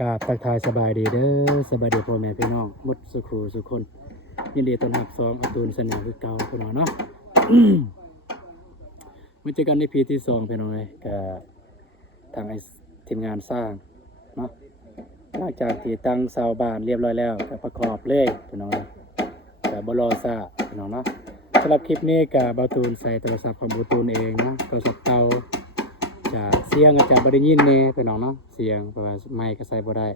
กราบทักทายสบายดีเด้อสบายดีพ่อแม่พี่น้องหมดสุขสุขคนยินดีต้อนรับ2อาตูนเสนอคือเก่าพี่น้องเนาะ มาเจอกันในพีที่2พี่น้องเอ้ยกับทางไอ้ทีมงานสร้างเนาะหลังจากที่ตั้งเสาบ้านเรียบร้อยแล้วก็ประกอบเลยพี่น้องเอ้ยก็บ่รอช้าพี่น้องเนาะสำหรับคลิปนี้ก็บ่าวตูนใส่โทรศัพท์ของบ่าวตูนเองเนาะโทรศัพท์เก่าจะเสียงอาจจะบ่ได้ยินแน่พี่น้องเนาะเสียงเพราะว่าไมค์ก็ใส่บ่ได้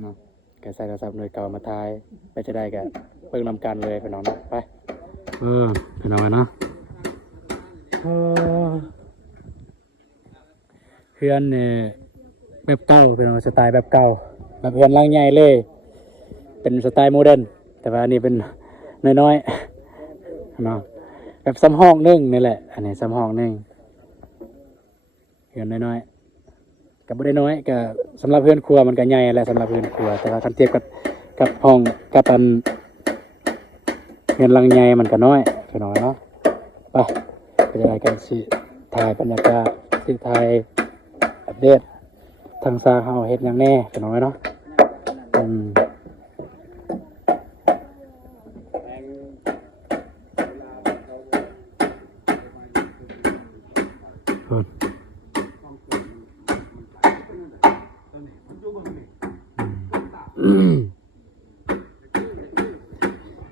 เนาะก็ใส่โทรศัพท์หน่วยเก่ามาถ่ายไปจะได้ก็เบิ่งนำกันเลยพี่น้องเนาะไปพี่น้องเนาะเพื่อนเนี่ยแบบเก่าพี่น้องสไตล์แบบเก่าแบบเพื่อนร่างใหญ่เลยเป็นสไตล์โมเดิร์นแต่ว่าอันนี้เป็นน้อยๆเนาะแบบซ้ำห้องนึงนี่แหละอันนี้ซ้ำห้องนึงเพื่อนน้อยๆกับบ่ได้น้อยกับสำหรับเพื่อนครัวมันก็ใหญ่แหละสำหรับเพื่อนครัวแต่ว่าคันเทียบกับห้องกับอันเพื่อนร่างใหญ่มันก็น้อยพี่น้องเนาะไปจะได้กันสิถ่ายบรรยากาศสิถ่ายอัปเดตทางซาเฮาเฮ็ดหยังแน่พี่น้องเนาะ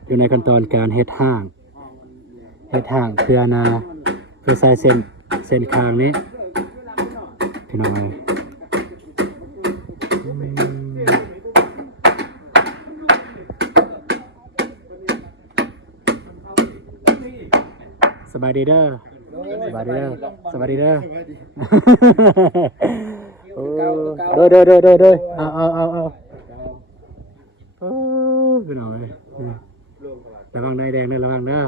อยู่ในขั้นตอนการเฮ็ดห้างเพื่อใส่เส้นคางนี้พี่น้องสบายดีเด้อโอ้เด้อเอาพี่น้องระวังนายแดงเด้อระวังเด้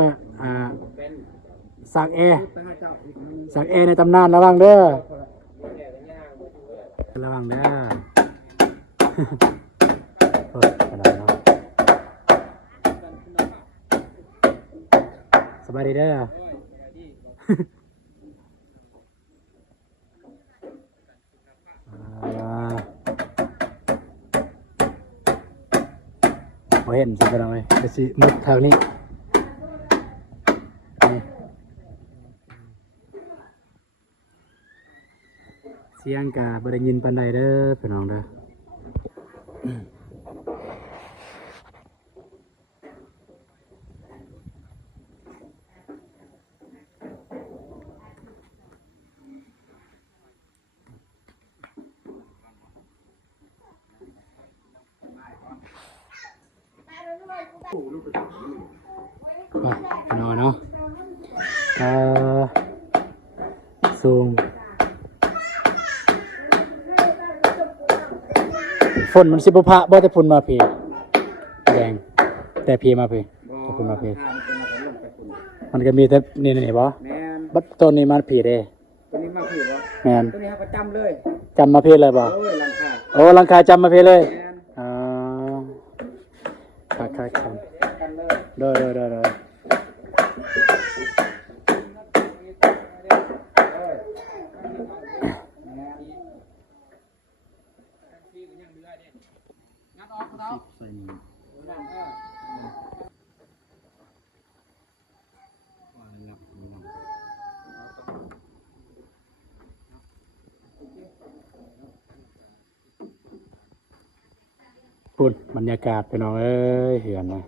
อสักแอในตำนานระวังเด้อสบายดีเด้อเห็นสิพี่น้องจะสิมุดทางนี้เสียงกะบ่ได้ยินปานใดเด้อพี่น้องเด้อพี่น้องเนาะซูมฝนมันสิบพะบ่แต่ฝนมาเพแดงแต่เพมาเพแต่ฝนมาเพมันก็มีแต่นี่บ่บัดต้นนี้มันผีเด้ตัวนี้มาผีบ่แม่นตัวนี้ครับประจำเลยจำมาเพเลยบ่โอ้หลังคาจำมาเพเลยคักเด้อพูดบรรยากาศไปน้องเอ้ยเห็นนะ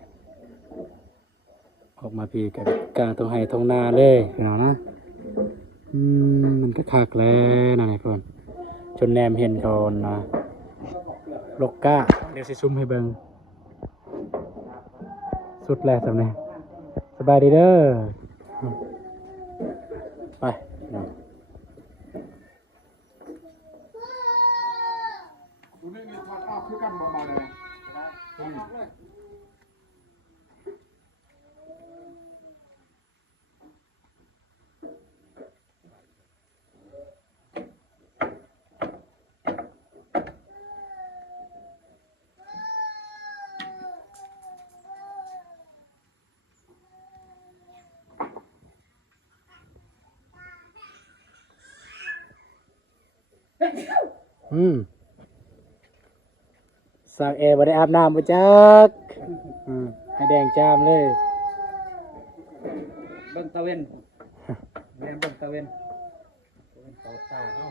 ออกมาพี่กับกลางตรงไห้ตรงนาเลยพี่น้องนะมันก็คักแล้วนะนี่เพื่อนจนแนมเห็นก่อนนะลกก้าเดี๋ยวสิซุ่มให้เบิ่งสุดแล้วสำเนียงสบายดีเด้อไปตัวนี้มีทอดออกคือกันบ่มาเลย สากแอร์บ่ได้อาบน้ำบ่จักให้แดงจามเลย เบิ่งตะเวนแม่เบิ่งตะเวนเต่าตาเอ้า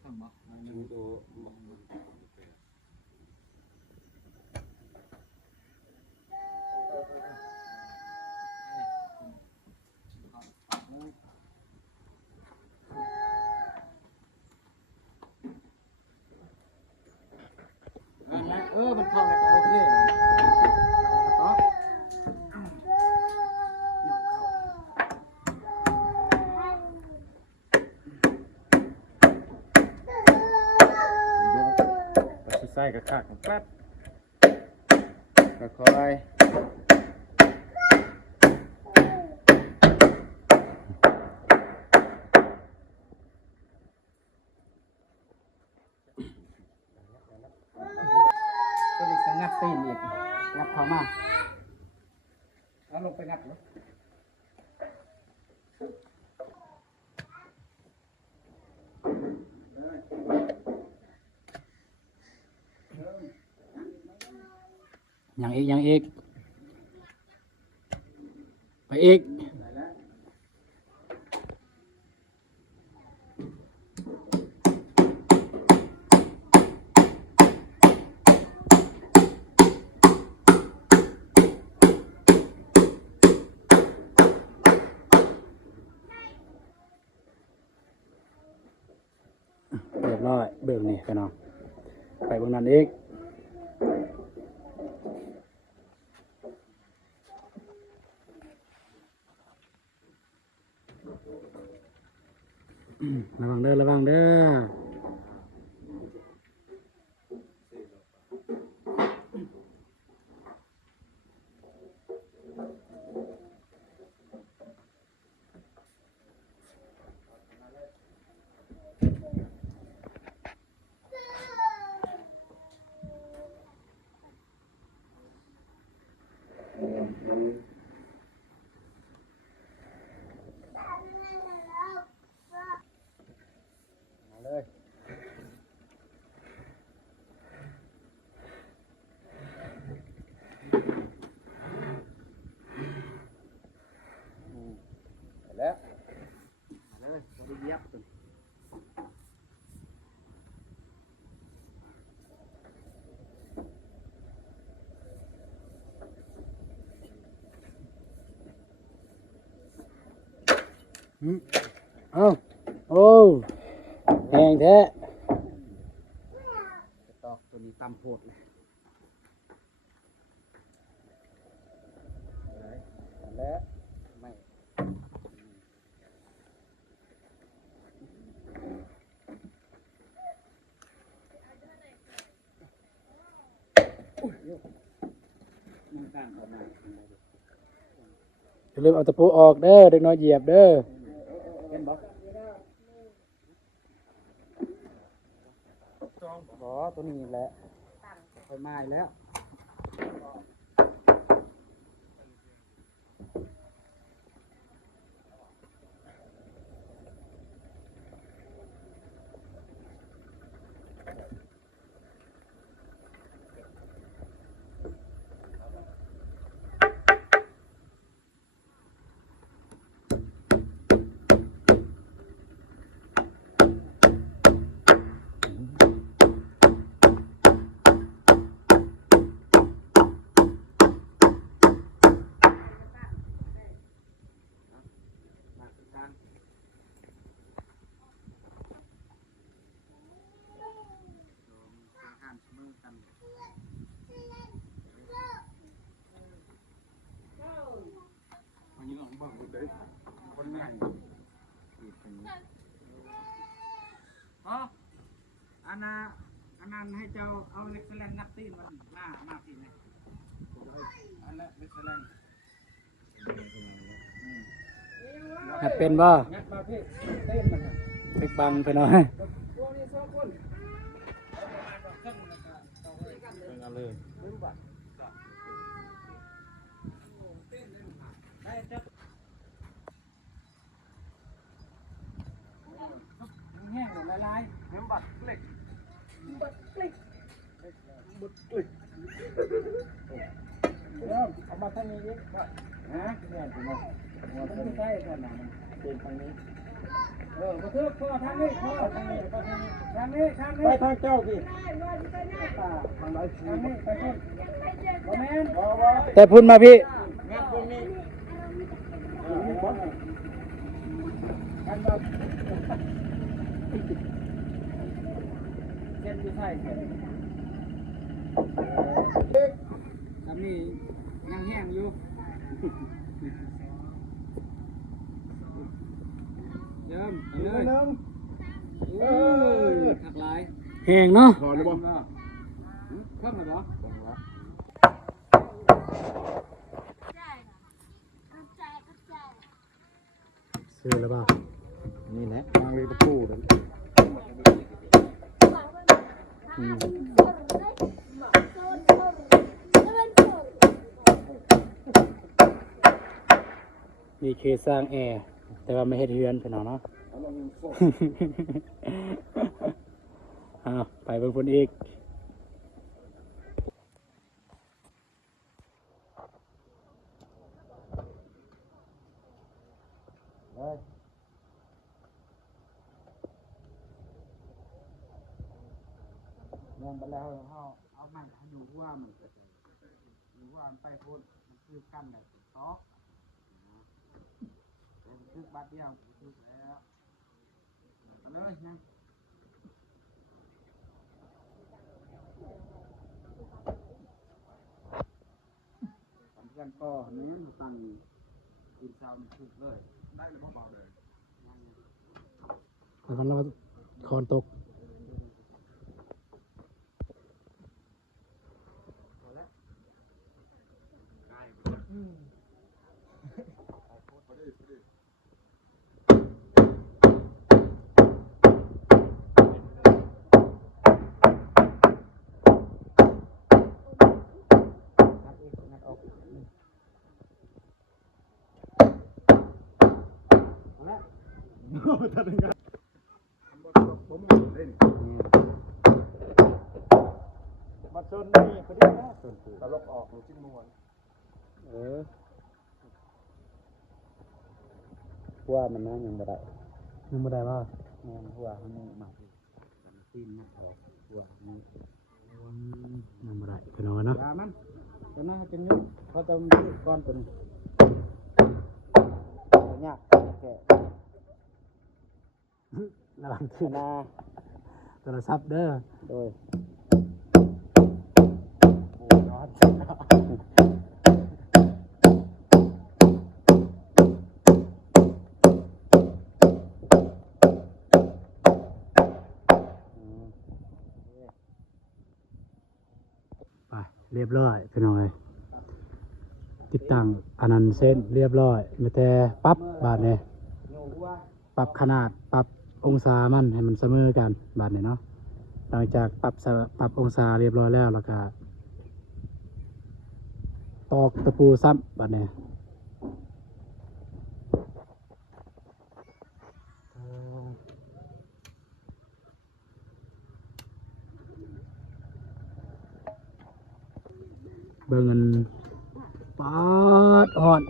ทำบ่มันดูมันเข้าแล้วก็โอเคต่อไปใส่กระคักแป๊บค่อยตัวนี้ก็งัดตีนอีกงัดเข้ามาเอาลงไปงัดเลย ยังอีกไปอีกเรียบร้อยเบิ่งนี่พี่น้องไปเบิ่งนั้นอีกระวังเด้อระวังเด้อแล้วมาเลยตัวนี้ยับตัวเอ้าโอ้แพงแท้ ตอกตัวนี้ตำโพดเลยแล้วไม่มันข้างเข้ามา อย่าลืมเอาตะปูออกเด้อเด็กน้อยเหยียบเด้อ เห็นบ่บ่ตัวนี้แหละไปไม้แล้วอันนี้เราบ้างเลยคนง่าย อ๋ออันนั้นให้เจ้าเอาเล็กแสลงนับตีนมันมาปีนี้อันนั้นเล็กแสลง หัดเป็นบ่ งัดมาพี่เต้นมัน เล็กบังไปหน่อย พวกนี้สองคนเป็นอะไรไม่รู้บัตร ทางนี้อีกฮะเนี่ยผมว่ามันใช่ขนาดนั้นเป็นทางนี้มาเถอะพ่อทางนี้พ่อทางนี้ทางนี้ไปทางเจ้าสิทางไหนทางนี้ไปพุ่นบ่แม่นบ่ แต่พุ่นมาพี่ งัดตรงนี้มีคนกันบ่เส้นอยู่ใช่เส้นทำนี่ยังแห้งอยู่เยิ้มไปเลยหักลาย แห้งเนาะ พอหรือเปล่า เครื่องอะไรบ่ ซื้อแล้วเปล่า นี่แหละทางเลยตะปูนั่น มีเคสร้างแอร์แต่ว่าไม่เฮ็ดเฮือนพี่น้องเนาะ ไปเบิ่งพุ่นอีกเงินไปแล้วเขาเอาไม้อยู่ว่ามันอยู่ว่ามันไปพูดมันคือกั้นแบบต๊อกเป็นคือบาดเดียวคือแล้วเอาเลยนะทำกันก็นี้ตั้งกินซาวมันถูกเลยได้หรือเปล่าเลย แล้วก็เราคอนตกมาชนนี่พอดีนะชนตลกออกหรือจิ้มนวลหัวมันนะยังบ่ได้ ยังบ่ได้ว่า แม่นหัวมันนี่มาดิตีนนะออกหัวนี่ ยังบ่ได้พี่น้องเนาะ ยามันตัวนั้นจะยุบเขาต้องยุบก้อนตัวนี้ยากแก่ ระวังขึ้น นา โทรศัพท์เด้อ โดยโอ้ยอดไปเรียบร้อยพี่น้องเอ้ยติดตั้งอันนั้นเส้นเรียบร้อยมีแต่ปรับบาดนี้ โยหัว ปรับขนาดปรับองศามันให้มันเสมอกันบาดนี้เนาะหลังจากปรับองศาเรียบร้อยแล้วแล้วก็ตอกตะปูซ้ำบาดนี้เบิ่งเงินปาดอ่อน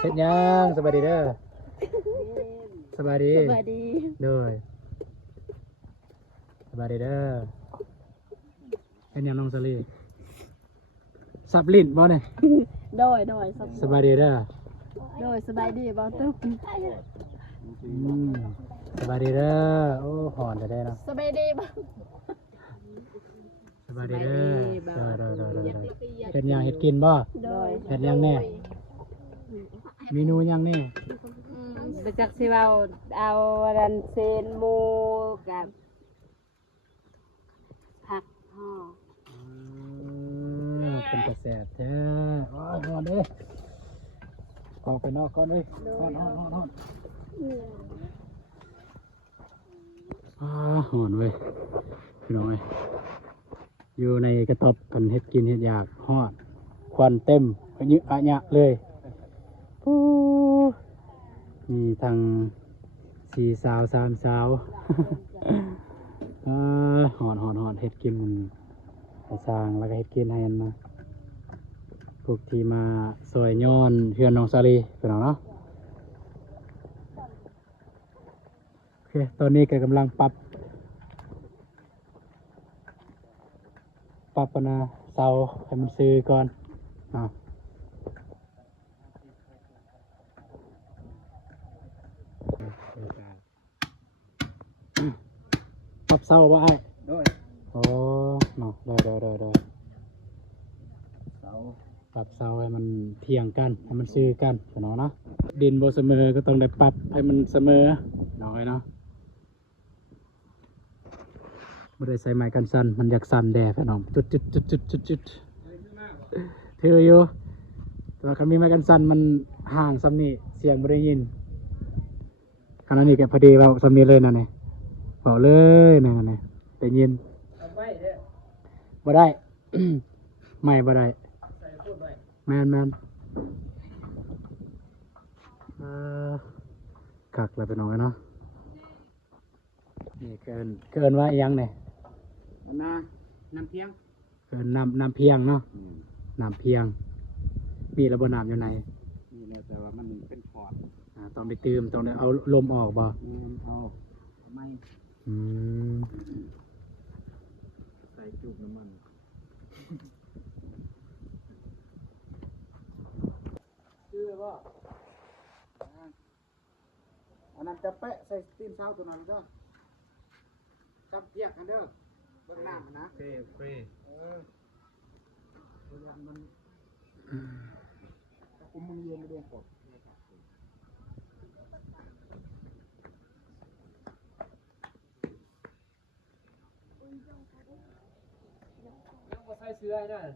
เฮ็ดหยังสบายดีเด้อสบายดี สวัสดี เด้อสบายดีเด้อเฮ็ดหยังน้องสลีสับลิ้นบ่เนี่ย โดยสบายดีเด้อ โดยสบายดีบ่ตุ๊ก อืมสบายดีเด้อโอ้หอนได้เนาะ สบายดีบ่ สบายดีเด้อเด้อเฮ็ดหยังเฮ็ดกินบ่ โดย เฮ็ดหยังแน่เมนูหยังแน่ ไปจักสิเว้าเอาดันเซนหมูกับผักห่อ เป็นกระแสบแท้โอ้ยหอนเด้อออกไปนอกก่อนเด้ยหอนหอนเว้ยพี่น้องเอ้ยอยู่ในกระต๊อบกันเฮ็ดกินเฮ็ดอยากฮอดควันเต็มอะยะเลยปูมีทาง4 สาว3 สาว หอนเฮ็ดกินให้สร้างแล้วก็เฮ็ดกินให้อันมาปู วกที่มาซอยย้อนเฮือนน้องซาลีพี่น้องเนาะโอเคตอนนี้ก็กำลังปรับปนาเสาให้มันซื้อก่อนปรับเสาบ่ไอ้ ด้วย โอ้เนาะได้เสา ปรับเสาให้มันเทียงกันให้มันซื้อกันพี่น้องเนาะดินบ่เสมอก็ต้องได้ปรับให้มันเสมอน้อยเนาะไม่ได้ใส่ไม้กันสั่นมันอยากสั่นแดดพี่น้องจุดเธออยู่แต่ว่าคันมีไม้กันสั่นมันห่างซ้ำนี่เสียงไม่ได้ยินขณะนี้แกพอดีเราซ้ำนี้เลยนะเนี่ยบอกเลยนะเนี่ยได้ยินบ่ได้ ไม่บ่ได้แมนกักเลยไปหน่อยเนาะนี่เกินว่าอีหยังเนี่ย น้ำเพียง เกินน้ำเพียงเนาะน้ำเพียงมีระบบน้ำอยู่ไหน นี่แหละแต่ว่ามันเป็นพอร์ต ต้องไปตืมต้องได้เอาลมออกบ่ เอาไม่ อืม ใส่จุกน้ำมันชื่อว่าอันนั้นจะเปะใส่ตีนเสาตัวนั้นเด้อจับเทียกกันเด้อเบื้องหน้ามันนะเฟรตัวยันมันคุมมึงเย็นไม่ได้กดยังบ่ใส่เสื้อนั่น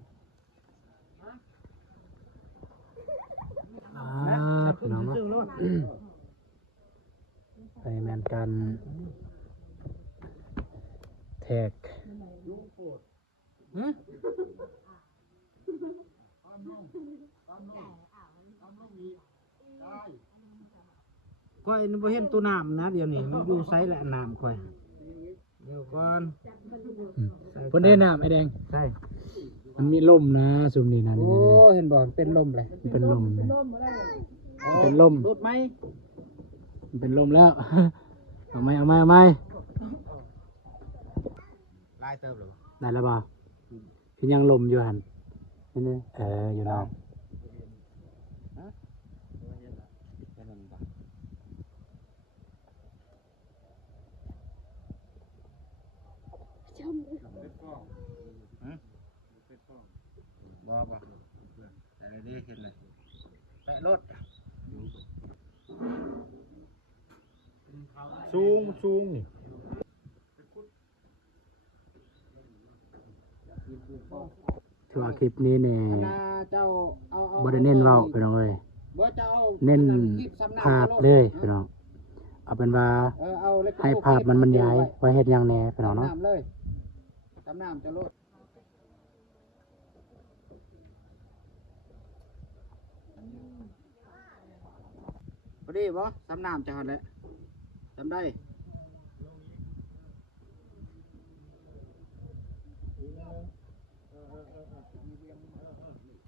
พี่น้องเนาะไปแมนกันแท็กก้อยนี่บ่เห็นตัวน้ำนะเดี๋ยวนี้มันอยู่ไซส์ละน้ำก้อยเดี๋ยวก่อน คนได้น้ำไอ้แดง ใช่ มันมีลมนะซุมนี่นะนี่ โอ้เห็นบ่เป็นลมเลย มันเป็นลมนะมันเป็นลม รูดไหม มันเป็นลมแล้ว เอาไหมลายเติมหรือ ได้แล้วบ่พี่ยังลมอยู่หันนี่อยู่นอกบ่แต่ได้เห็นเลยแปะรถสูงนี่ ถือว่าคลิปนี้เนี่ย เจ้าบ่ได้เน้นเว้าพี่น้องเอ้ยเน้นภาพเลยพี่น้องเอาเป็นว่าให้ภาพมันบรรยายไว้เฮ็ดหยังแหน่พี่น้องเนาะ น้ำเลยตำน้ำจะลดพอดีบ่ตำน้ำจะหันเลยจำได้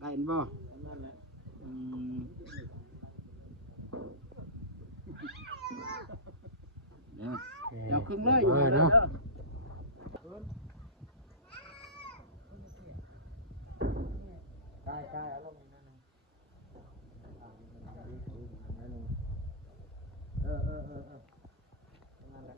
ได้เห็นบ่เดี๋ยวครึ่งเลยเนาะใกล้เอาลงอีกนั่นนั่นแหละ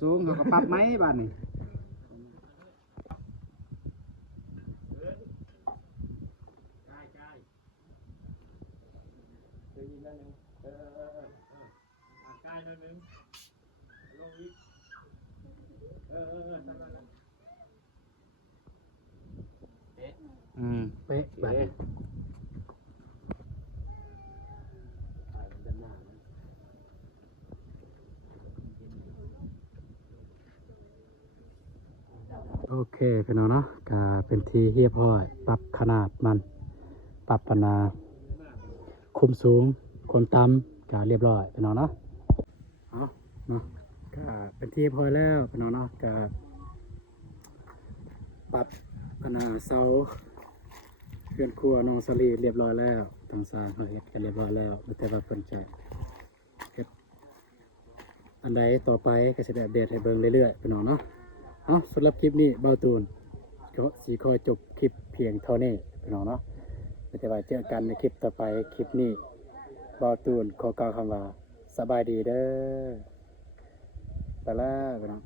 สูงเขาก็ปรับไหมบ้านนี่เป๊ะบัดโอเคพี่น้องเนาะก็เป็นที่เรียบร้อยปรับขนาดมันปรับปนาคุมสูงคุมต่ำก็เรียบร้อยพี่น้องเนาะ เนาะก็เป็นที่พอแล้วพี่น้องเนาะก็ปรับอันเสาเรือนครัวน้องสลีเรียบร้อยแล้วทางสร้างเขาเฮ็ดกันเรียบร้อยแล้วแต่ว่าเพิ่นจะเฮ็ดอันใดต่อไปก็สิได้อัปเดตให้เบิ่งเรื่อยๆพี่น้องเนาะเอาสำหรับคลิปนี้เบาตูนก็สิขอจบคลิปเพียงเท่านี้พี่น้องเนาะแต่ว่าเจอกันในคลิปต่อไปคลิปนี้เบาตูนขอกล่าวคำว่าสบายดีเด้อไปแล้วพี่น้อง